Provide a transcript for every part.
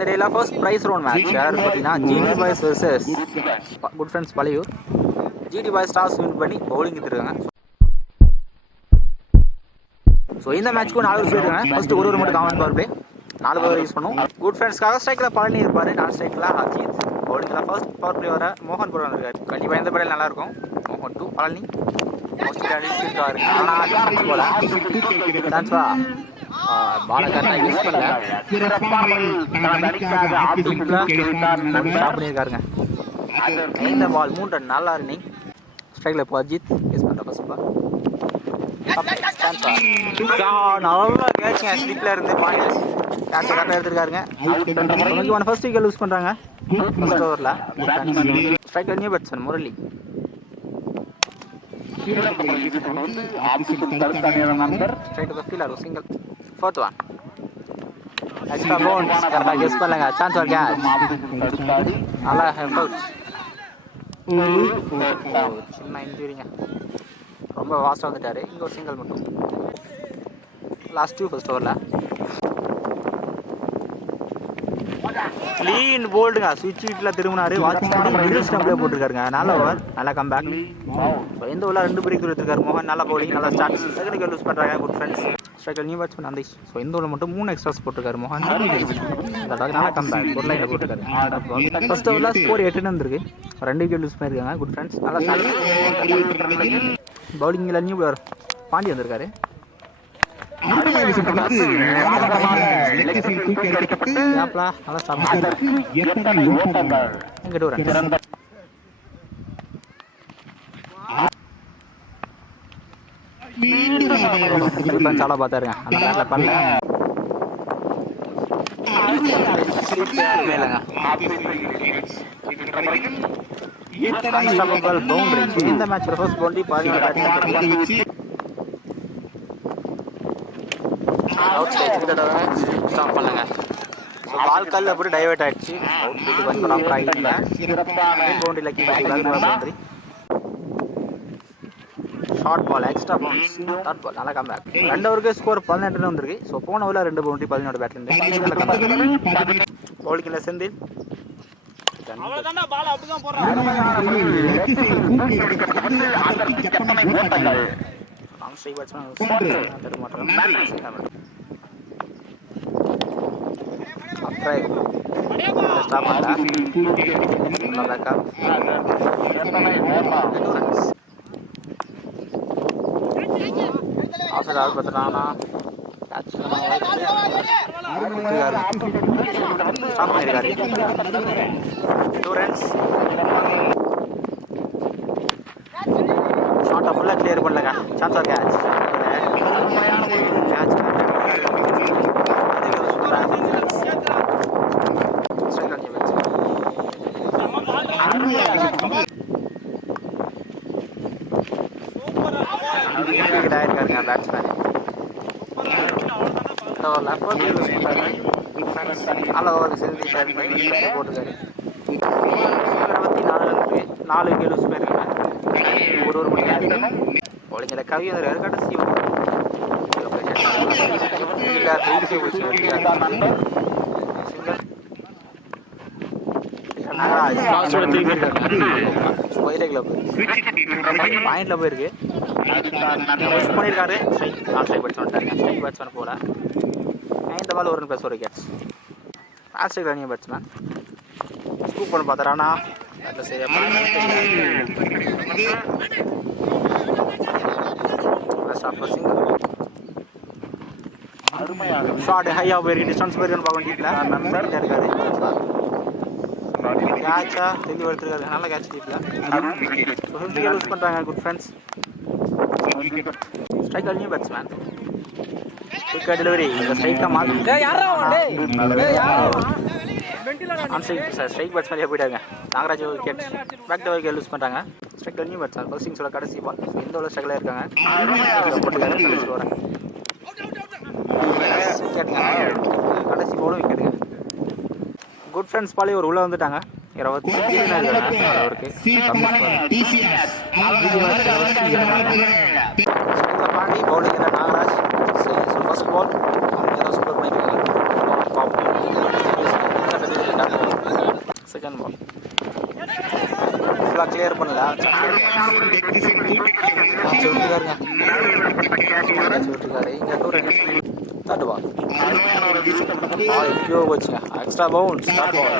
இந்த டேல first prize round match யார் பார்த்தீங்கன்னா GD boys versus good friends Palayur. GD boys toss win பண்ணி பவுலிங் எடுத்துருக்காங்க. ஸோ இந்த மேட்ச்க்கு 4 பேர் இருக்காங்க. ஃபர்ஸ்ட் ஒரு மட்டும் காமன் பவர் பிளே 4 பேர் யூஸ் பண்ணுவோம். குட் ஃப்ரெண்ட்ஸ்க்காக ஸ்ட்ரைக்கில் பழனி இருப்பார், நான் ஸ்ட்ரைக்கில் அஜித். பவுலிங்கில் ஃபர்ஸ்ட் பவர் பிளே வர மோகன் புரம் வந்திருக்காரு. கண்டிப்பாக இந்த படையில் நல்லாயிருக்கும். மோகன் டூ பழனி அடிச்சிருக்காரு. பாலகர் யூஸ் பண்ணல பண்ணியிருக்காருங்க. இந்த பால் 3 ரன் நல்லா ரன்னிங். ஸ்ட்ரைக்கில் இப்போ அஜித் யூஸ் பண்ணுற ஃபர்ஸ்ட் பால் நல்லா கேட்சுங்க. ஸ்லிப்பில் இருந்து பாயிண்ட் கேட்சை கரெக்டாக எடுத்துருக்காருங்க. ஃபர்ஸ்ட் விக்கெட் லூஸ் பண்ணுறாங்க ஃபர்ஸ்ட் ஓவரில். ஸ்ட்ரைக்கில் new batsman Murali. Straight to the fielder, single. Fourth one. Extra bounce. Karena guess பண்ணலங்க. Chance or catch. நல்லா out. சின்ன இன்ஜூரிங்க. ரொம்ப வாஸ்டா வந்துட்டாரு. இங்க ஒரு சிங்கிள் மட்டும். லாஸ்ட் 2 ஃபர்ஸ்ட் ஓவர்ல. க்ளீன் போல்டுங்க. ஸ்விட்ச் ஹிட்ல திரும்பினாரு. வாட்ச் பண்ணி மிடில் ஸ்டம்ப்ல போட்டுருக்காருங்க. நல்ல ஓவர், நல்ல கம்பேக். இந்த ஓவர்ல 2 பிரேக் எடுத்துருக்காரு மோகன். நல்ல பவுலிங், நல்ல ஸ்டார்ட். செகண்ட் விக்கெட் லூஸ் பண்றாங்க good friends. Striker new batsman Anthish. So இந்த ஓவர்ல மட்டும் 3 எக்ஸ்ட்ராஸ் போட்டுருக்காரு மோகன். நல்ல கம்பேக், ஒரு லைன்ல போட்டுருக்காரு. ஃபர்ஸ்ட் ஓவர்ல ஸ்கோர் 8 இருந்திருக்கு. 2 விக்கெட் லூஸ் பண்ணிருக்காங்க குட் ஃப்ரெண்ட்ஸ். நல்ல ஸ்டார்ட். பவுலிங்ல நியூ பிளேயர் பாண்டி வந்திருக்காரு. చాలా பார்த்தாருங்க. அந்த பண்ணல இந்த மேட்ச் ஃபர்ஸ்ட் பவுண்டரி ஸ்டாப் பண்ணலங்க. ஸோ பால் கல் அப்படி டைவர்ட் ஆயிடுச்சு. அவுட் ஃபீல்டு கொஞ்சம் ப்ராப்பர் ஆகிட்டல. பவுண்டரியில் boundary short ball extra bounce dot ball நல்லா கம்பேக். 2 ஓவருக்கு ஸ்கோர் 18 வந்திருக்கு. ஸோ போன ஓவரில் 2 பவுண்டரி 17 பேட்லேருந்து பவுலிங்கில் செந்தில். ஸ்டாப் பண்ணா பேக்கப் ஆஃபர் ஆல் பார்த்துட்டாங்கன்னா ஸ்டாப் பண்ணியிருக்காரு. 2 ரன்ஸ். ஷார்ட்டாக ஃபுல்லாக கிளியர் பண்ணலங்க. Chance or catch. கேட்ச் ஆயிருக்காருங்க பேட்ஸ்மேன். நல்ல ஓவர் செலுத்திட்டாரு போட்டுருக்காரு. 24 விக்கெட் லூஸ் பண்ணியிருக்காங்க. ஒரு மணி பவுலிங்கில் கவி வந்துருக்காரு. கடைசி பாயிண்ட்ல போயிருக்கு. பண்ணியிருக்காரு. ஸ்ட்ரைக் பேட்ஸ்மேன் போல. இந்த ball 1 run +1 wickets. Last running batsman scoop பண்ண பார்த்தாரானா ஷார்ட் ஹையாக போயிருக்கு. டிஸ்டன்ஸ் போயிருக்குன்னு பார்க்க டீப்பில் இருக்காரு. கேட்சா தெளிவு எடுத்துருக்காரு. நல்ல கேட்ச் டீப்பில் 50 விக்கெட் லூஸ் பண்ணுறாங்க good friends. Striker new batsman குயிக்காக டெலிவரி. இந்த ஸ்ட்ரைக்காக மாற்றி ஸ்ட்ரைக் பேட்ஸ்மேன் போயிட்டாங்க. Nagaraj wicket back to wicket loose பண்ணுறாங்க. ஸ்ட்ரைக்கர் நியூ பேட்ஸ்மேன் ஃபர்ஸ்ட் இன்னிங்ஸோட கடைசி பால். இந்த உள்ள ஸ்ட்ரைக்கில் இருக்காங்க. போட்டுக்காரு. கடைசி பாலும் விக்கெட்டுங்க. குட் ஃப்ரெண்ட்ஸ் பாலே ஒரு உள்ளே வந்துட்டாங்க. 27 அவருக்கு Pandi bowling Nagaraj. First ball score பண்ணியிருக்காங்க. செகண்ட் பால் ஃபுல்லாக கிளியர் பண்ணல விட்டுருக்காரு இங்கே 2 ரன்ஸ் தேர்ட் பால் எங்கேயோ போச்சுங்க எக்ஸ்ட்ரா பவுன்ஸ் தேர்ட் பால்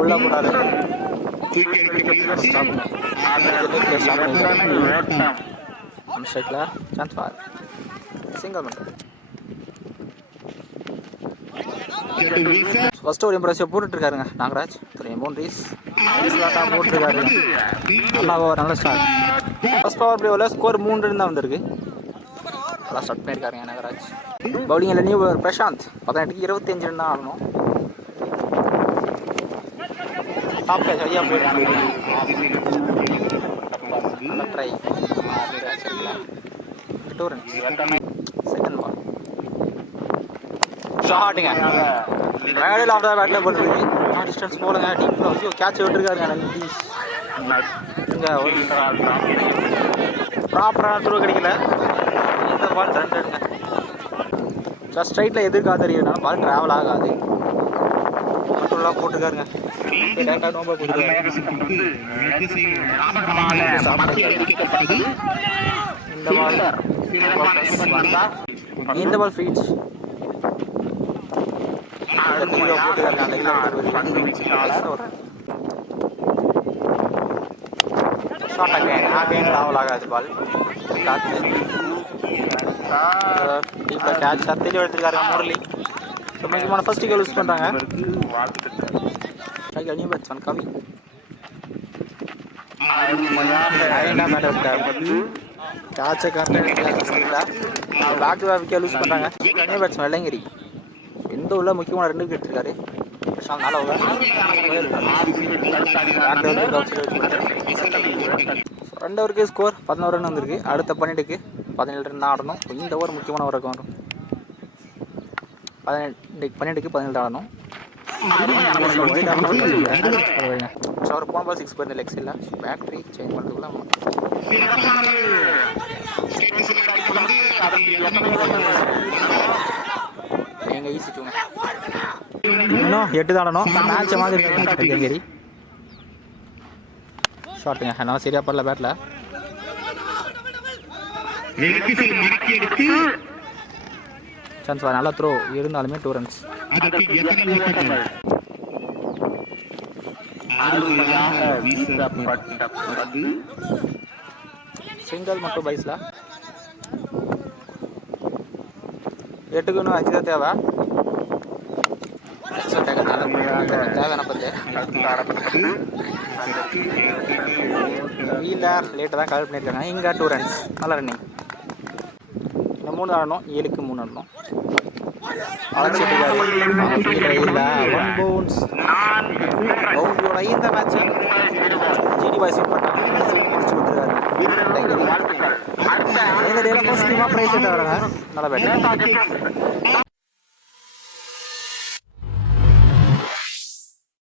உள்ள போட்டாரு ஸ்ட்ரைக்கில் சான்ஸ் ஃபார் சிங்கிள் மட்டும் ஃபர்ஸ்ட் ஒரு இம்ப்ரெசிவ் போட்டுருக்காருங்க நாகராஜ் 3 பவுண்டரிஸ் போட்டுருக்காரு நல்லா ஓவர் நல்ல ஸ்டார்ட் ஃபர்ஸ்ட் பவர் பிளேவில் ஸ்கோர் 3 தான் வந்திருக்கு நல்லா ஸ்டார்ட் பண்ணியிருக்காருங்க நாகராஜ் பவுலிங்கில் நியூ பிரசாந்த் 18க்கு 25 ரன் தான் ஆடணும் டாப் பேஸ் ஐயா போயிருக்காங்க நல்ல ட்ரை 2 ரன்ஸ் செகண்ட் பால் ஷாட்டுங்க மேடில் ஆஃப் த பேட்டில் போட்டுருக்கு டிஸ்டன்ஸ் போலுங்க டீப்பில் ஐயோ கேட்ச் விட்டுருக்காருங்க நந்தீஷ் இங்கே ஒரு ப்ராப்பரான த்ரோ கிடைக்கல இந்த பால் 2 ரன்னுங்க ஜஸ்ட் ஸ்ட்ரைட்டில் எதிர்க்காக தெரியுதுனால பால் ட்ராவல் ஆகாது மட்டும்லாம் போட்டுருக்காருங்க டேரக்டாக நோம்பா போட்டுருக்காரு இந்த பால் ஃபீட்ஸ் ஷார்ட் அகைன் ட்ராவல் ஆகாது பால் காற்று டீப்பில் கேட்ச் தெளிவு எடுத்துருக்காரு முரளி ஸோ முக்கியமான ஃபர்ஸ்ட் விக்கெட் யூஸ் பண்ணுறாங்க நியூ பேட்ஸ்மேன் கவி கேட்சை கரெக்டாக back to back wicket use பண்ணுறாங்க நியூ பேட்ஸ்மேன் இளங்கிரி எந்த உள்ள முக்கியமான 2 விக்கெட் இருக்காரு நல்லா ரெண்டு ஓவருக்கு ஸ்கோர் 11 ரன் வந்திருக்கு அடுத்த 12க்கு 17 ரன் தான் ஆடணும் இந்த ஓவர் முக்கியமான ஓவருக்கு வரும் 12க்கு 17 ஆடணும் ஒரு போன பால் 6 போயிருந்த லெக்ஸ் இல்லை பேட்டரி சேஞ்ச் பண்ணுறதுக்குள்ள எங்கள் ஈஸிட்டுங்க இன்னும் 8 தான் ஆடணும் மேட்சை மாதிரி இருக்கு ஷாட்டுங்க என்னால் சரியா படல பேட்டில் சான்ஸ் நல்லா த்ரோ இருந்தாலுமே 2 ரன்ஸ் சிங்கிள் மட்டும் பைஸில் 8க்கு இன்னும் 5 தான் தேவை தேவையான பத்து வீலர் லேட்டாக தான் கவர் பண்ணியிருக்காங்க இங்கே 2 ரன்ஸ் நல்ல ரன்னிங் இந்த 3 ஆடணும் 7க்கு 3 ஆடணும் அழைச்சிட்டு 1 பவுன்ஸ் பவுண்டரியோட இந்த மேட்சை ஜிடி பாய் சீட் பண்ணாங்க முடிச்சு கொடுத்துருக்காரு ஃபர்ஸ்ட் டீமாக ப்ரைஸ் எடுத்து வராங்க நல்லா பேட்டிங்